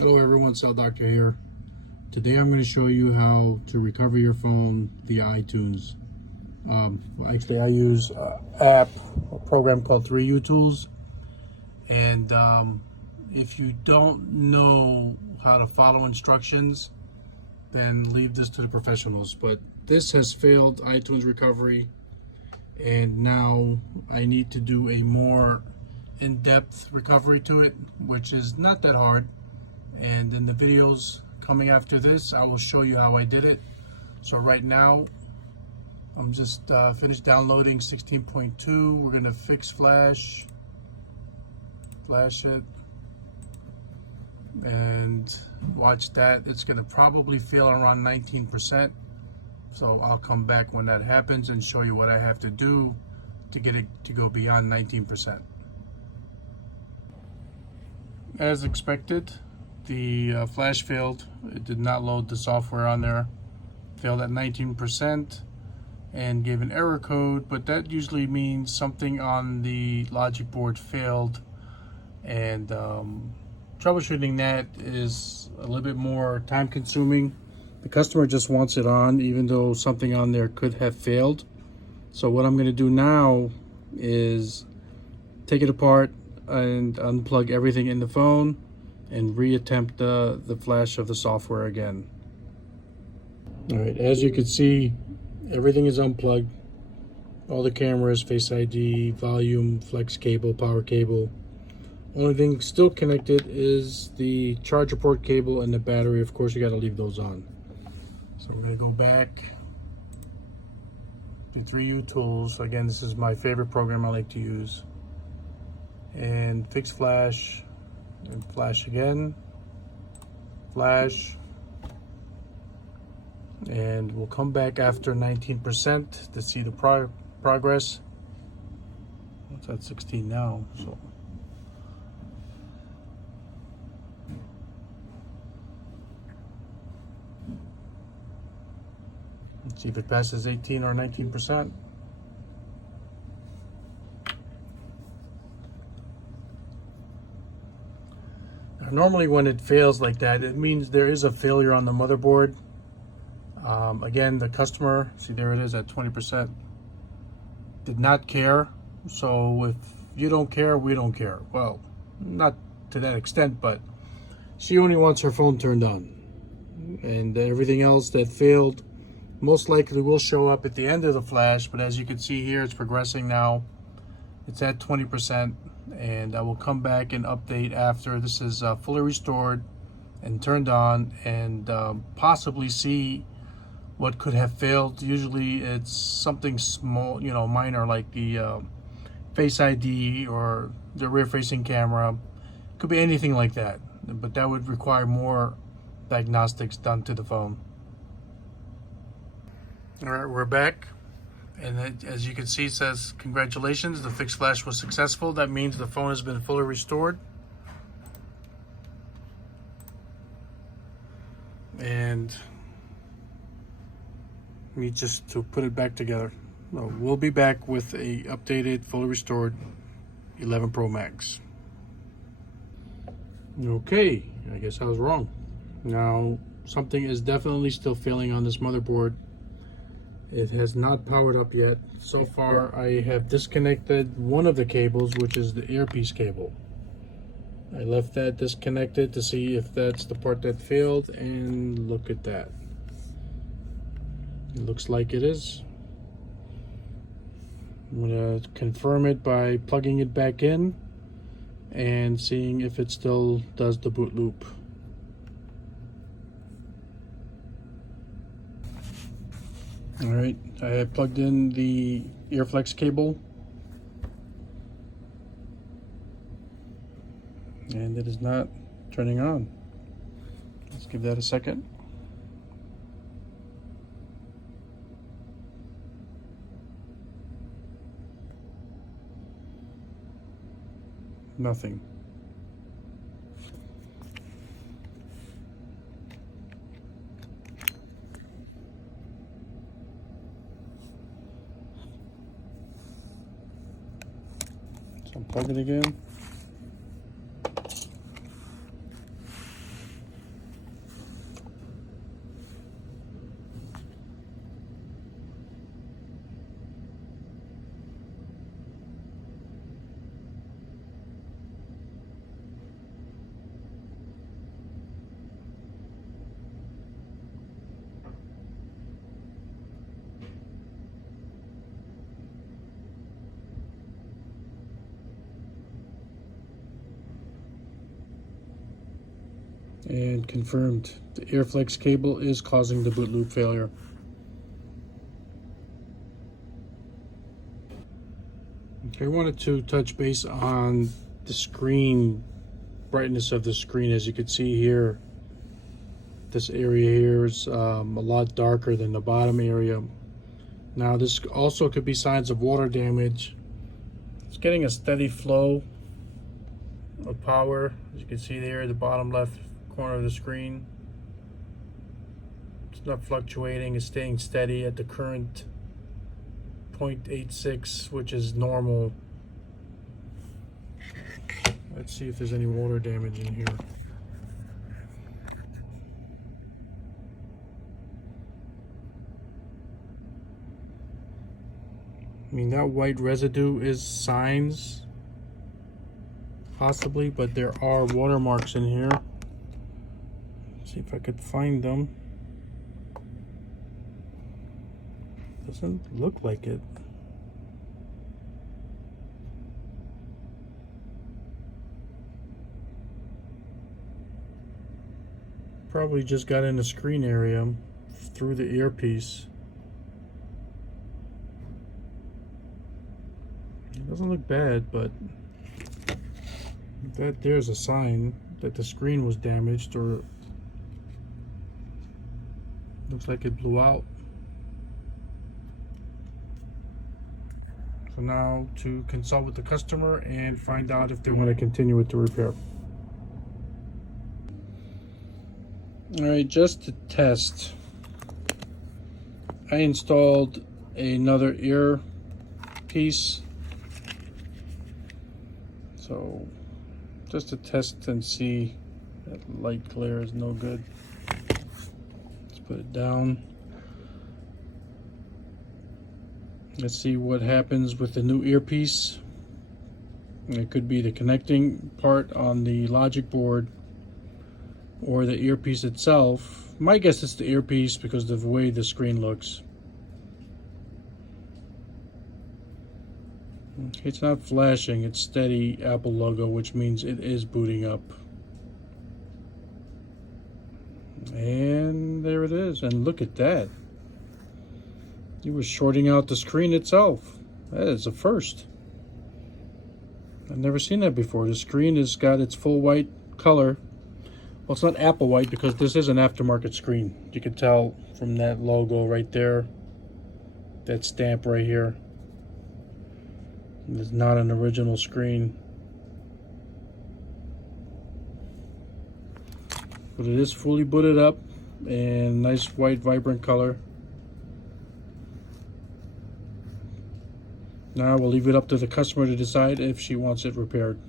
Hello everyone, Cell Doctor here. Today I'm going to show you how to recover your phone via iTunes. Actually, I use a program called 3U Tools, and if you don't know how to follow instructions, then leave this to the professionals. But this has failed iTunes recovery, and now I need to do a more in-depth recovery to it, which is not that hard. And in the videos coming after this, I will show you how I did it. So right now, I'm just finished downloading 16.2. We're gonna fix flash it, and watch that. It's gonna probably fail around 19%. So I'll come back when that happens and show you what I have to do to get it to go beyond 19%. As expected, the flash failed. It did not load the software on there. Failed at 19% and gave an error code, but that usually means something on the logic board failed, and troubleshooting that is a little bit more time consuming. The customer just wants it on even though something on there could have failed. So what I'm going to do now is take it apart and unplug everything in the phone and reattempt the flash of the software again. All right, as you can see, everything is unplugged. All the cameras, Face ID, volume, flex cable, power cable. Only thing still connected is the charger port cable and the battery. Of course, you got to leave those on. So we're gonna go back to 3U Tools. Again, this is my favorite program I like to use. And fix flash. And flash again, flash, and we'll come back after 19% to see the progress. It's at 16 now, so let's see if it passes 18 or 19%. Normally when it fails like that, it means there is a failure on the motherboard. Again, the customer, see there it is at 20%, did not care. So if you don't care, we don't care. Well, not to that extent, but she only wants her phone turned on. And everything else that failed most likely will show up at the end of the flash, but as you can see here, it's progressing now. It's at 20%, and I will come back and update after this is fully restored and turned on, and possibly see what could have failed. Usually it's something small, minor, like the Face ID or the rear facing camera. Could be anything like that, but that would require more diagnostics done to the phone. All right, we're back. And as you can see, it says, congratulations, the fixed flash was successful. That means the phone has been fully restored. And me just to put it back together. We'll be back with a updated, fully restored 11 Pro Max. Okay, I guess I was wrong. Now, something is definitely still failing on this motherboard. It has not powered up yet. So far, I have disconnected one of the cables, which is the earpiece cable. I left that disconnected to see if that's the part that failed, and look at that. It looks like it is. I'm gonna confirm it by plugging it back in and seeing if it still does the boot loop. All right, I have plugged in the earflex cable, and it is not turning on. Let's give that a second. Nothing. So unplug it again. And confirmed, the Airflex cable is causing the boot loop failure. Okay, I wanted to touch base on the screen, brightness of the screen. As you can see here, this area here is a lot darker than the bottom area. Now this also could be signs of water damage. It's getting a steady flow of power, as you can see there, the bottom left corner of the screen. It's not fluctuating, it's staying steady at the current 0.86, which is normal. Let's see if there's any water damage in here. I mean, that white residue is signs, possibly, but there are watermarks in here. Let's see if I could find them. Doesn't look like it. Probably just got in the screen area through the earpiece. It doesn't look bad, but that there's a sign that the screen was damaged, or looks like it blew out. So now to consult with the customer and find out if they want to continue with the repair. Alright, just to test, I installed another earpiece. So just to test and see, that light glare is no good. Let's put it down. Let's see what happens with the new earpiece. It could be the connecting part on the logic board or the earpiece itself. My guess it's the earpiece because of the way the screen looks. It's not flashing, it's steady Apple logo, which means it is booting up. And there it is, and look at that. It was shorting out the screen itself. That is a first. I've never seen that before. The screen has got its full white color. Well, it's not Apple white because this is an aftermarket screen. You can tell from that logo right there, that stamp right here. It's not an original screen. But it is fully booted up and nice white vibrant color. Now we'll leave it up to the customer to decide if she wants it repaired.